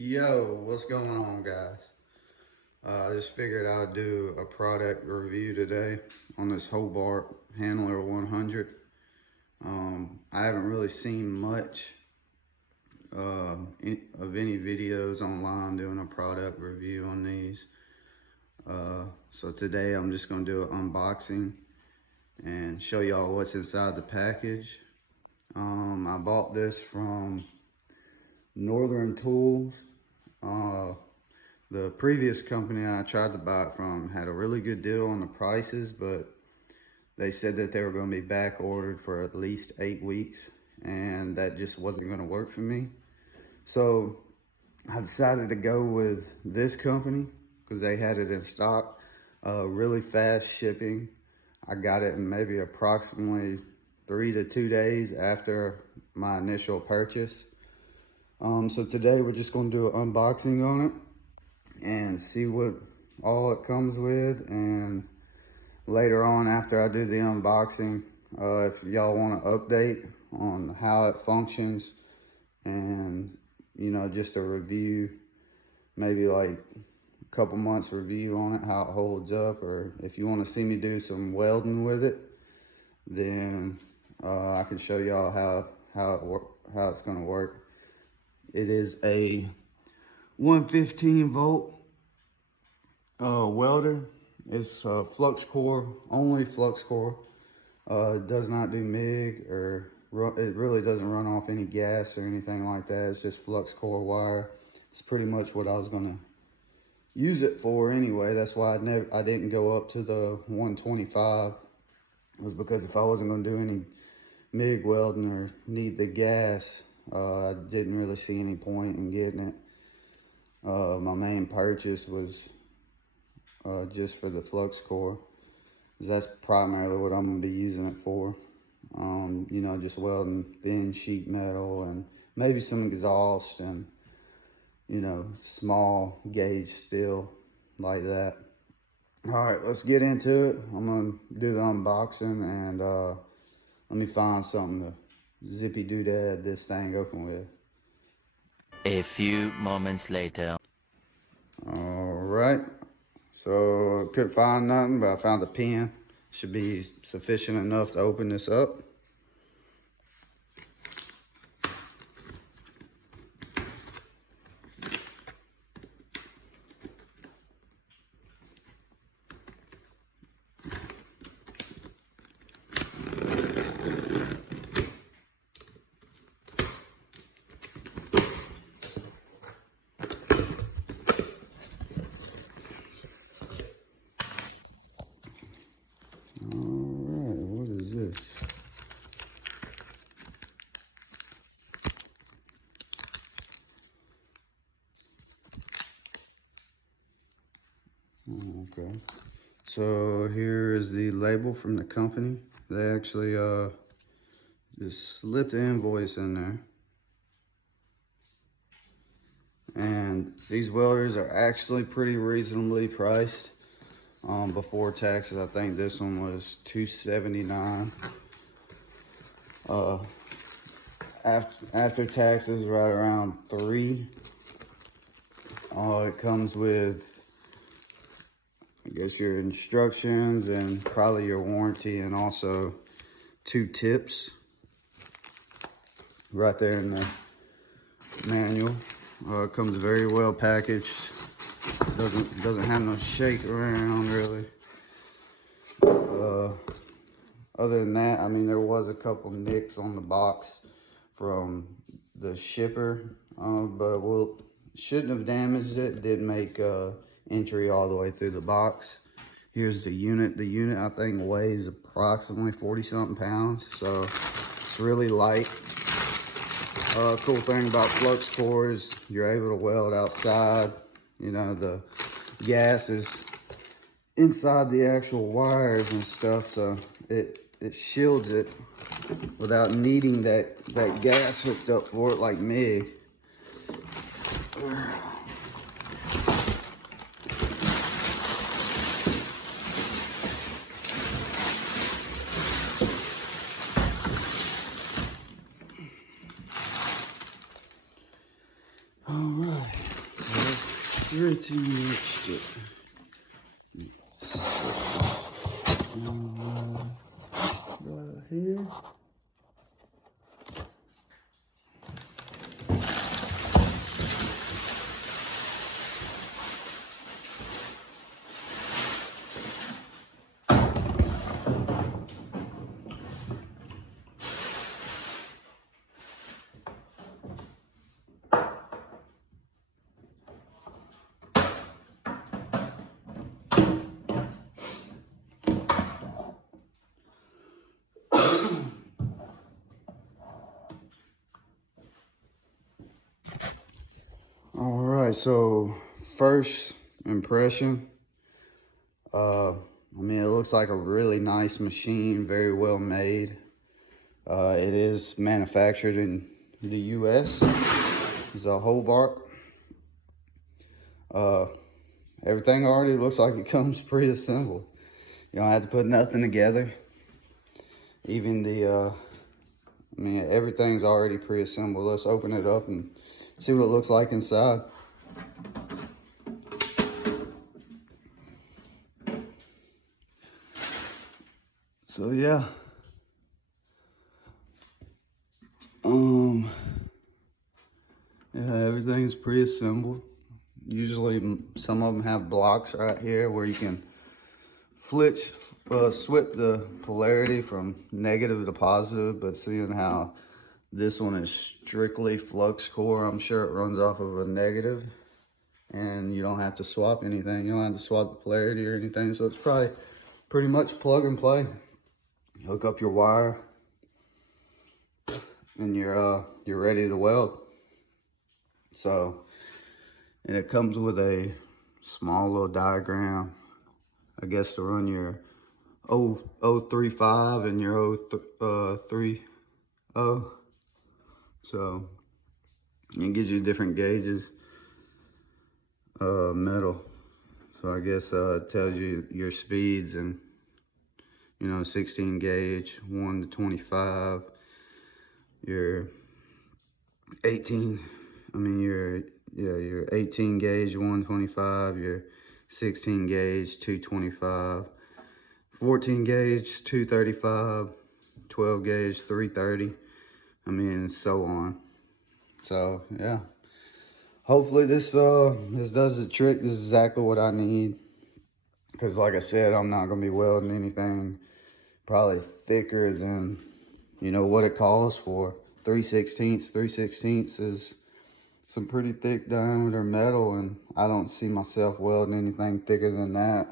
Yo, what's going on, guys? I just figured I'd do a product review today on this Hobart Handler 100. I haven't really seen much of any videos online doing a product review on these. So today I'm just going to do an unboxing and show y'all what's inside the package. I bought this from Northern Tools. The previous company I tried to buy it from had a really good deal on the prices, but they said that they were going to be back ordered for at least 8 weeks, and that just wasn't going to work for me. So I decided to go with this company because they had it in stock. Really fast shipping. I got it in maybe approximately 3 to 2 days after my initial purchase. So today we're just going to do an unboxing on it and see what all it comes with, and later on after I do the unboxing, if y'all want an update on how it functions and just a review, maybe like a couple months review on it, how it holds up, or if you want to see me do some welding with it, then I can show y'all how it's going to work. It is a 115 volt welder. It's flux core, only flux core. It does not do MIG, or it really doesn't run off any gas or anything like that. It's just flux core wire. It's pretty much what I was gonna use it for anyway. That's why I didn't go up to the 125. It was because if I wasn't gonna do any MIG welding or need the gas, I didn't really see any point in getting it. My main purchase was just for the flux core, because that's primarily what I'm going to be using it for. Just welding thin sheet metal and maybe some exhaust and, small gauge steel like that. All right, let's get into it. I'm going to do the unboxing, and let me find something to zippy doodad this thing open with. A few moments later. All right, so couldn't find nothing, but I found a pen. Should be sufficient enough to open this up. Alright, what is this? Okay, so here is the label from the company. They actually just slipped the invoice in there. And these welders are actually pretty reasonably priced. Before taxes, I think this one was $279. After taxes, right around $3. It comes with, I guess, your instructions and probably your warranty, and also 2 tips right there in the manual. It comes very well packaged. Doesn't have no shake around really. Other than that, I mean, there was a couple nicks on the box from the shipper, but shouldn't have damaged it. Did make entry all the way through the box. Here's the unit. The unit, I think, weighs approximately 40-something pounds, so it's really light. Cool thing about flux core is you're able to weld outside. The gas is inside the actual wires and stuff, so it shields it without needing that gas hooked up for it like MIG. All right. pretty much it. Right here. All right, so first impression, I mean, it looks like a really nice machine, very well made. It is manufactured in the US. It's a Hobart. Everything already looks like it comes pre-assembled. You don't have to put nothing together. Even the, I mean, everything's already pre-assembled. Let's open it up and see what it looks like inside. So yeah. Yeah, everything's pre-assembled. Usually some of them have blocks right here where you can switch the polarity from negative to positive, but seeing how this one is strictly flux core, I'm sure it runs off of a negative and you don't have to swap anything. You don't have to swap the polarity or anything. So it's probably pretty much plug and play. You hook up your wire and you're ready to weld. So, and it comes with a small little diagram, I guess, to run your 035 and your 030. So it gives you different gauges, metal. So I guess it tells you your speeds and, 16 gauge, 1 to 25, your 18, your 18 gauge, 125, your 16 gauge, 225, 14 gauge, 235, 12 gauge, 330, and so on. So yeah, hopefully this does the trick. This is exactly what I need, because like I said, I'm not gonna be welding anything probably thicker than what it calls for. 3/16 is some pretty thick diameter metal, and I don't see myself welding anything thicker than that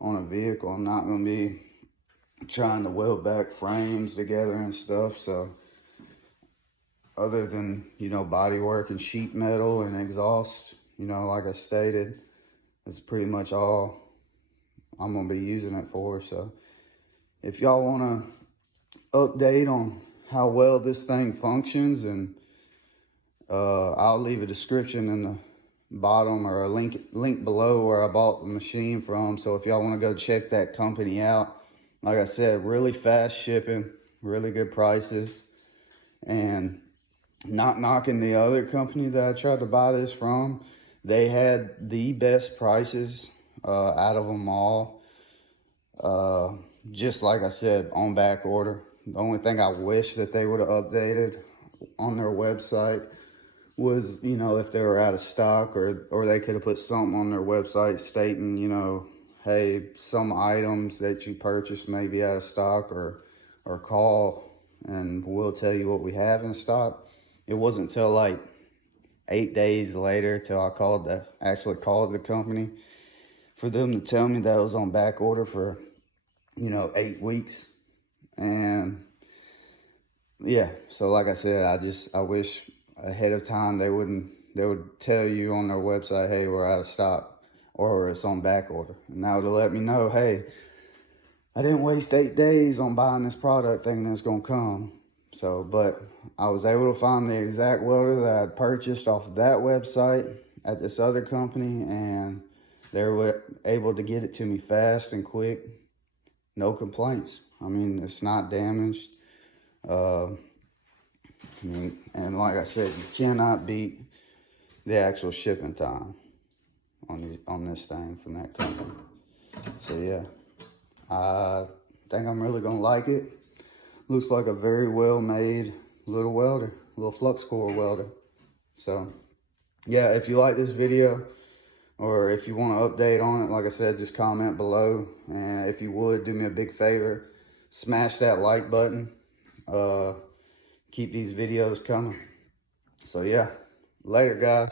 on a vehicle. I'm not gonna be trying to weld back frames together and stuff. So other than body work and sheet metal and exhaust, like I stated, that's pretty much all I'm gonna be using it for. So if y'all want to update on how well this thing functions, and I'll leave a description in the bottom or a link below where I bought the machine from. So if y'all want to go check that company out, like I said, really fast shipping, really good prices, and not knocking the other company that I tried to buy this from. They had the best prices out of them all. Just like I said, on back order. The only thing I wish that they would have updated on their website was, if they were out of stock, or they could have put something on their website stating, hey, some items that you purchased may be out of stock, or call and we'll tell you what we have in stock. It wasn't until like 8 days later till I actually called the company for them to tell me that it was on back order for 8 weeks. And yeah, so like I said, I wish ahead of time they would tell you on their website, hey, we're out of stock, or it's on back order, and that would have let me know, hey, I didn't waste 8 days on buying this product thinking it's gonna come. So, but I was able to find the exact welder that I had purchased off of that website at this other company, and they were able to get it to me fast and quick. No complaints. It's not damaged. And like I said, you cannot beat the actual shipping time. on this thing from that company. So yeah, I think I'm really gonna like it. Looks like a very well made little welder, little flux core welder. So yeah, if you like this video, or if you want to update on it, like I said, just comment below. And if you would, do me a big favor, smash that like button. Keep these videos coming. So yeah, later guys.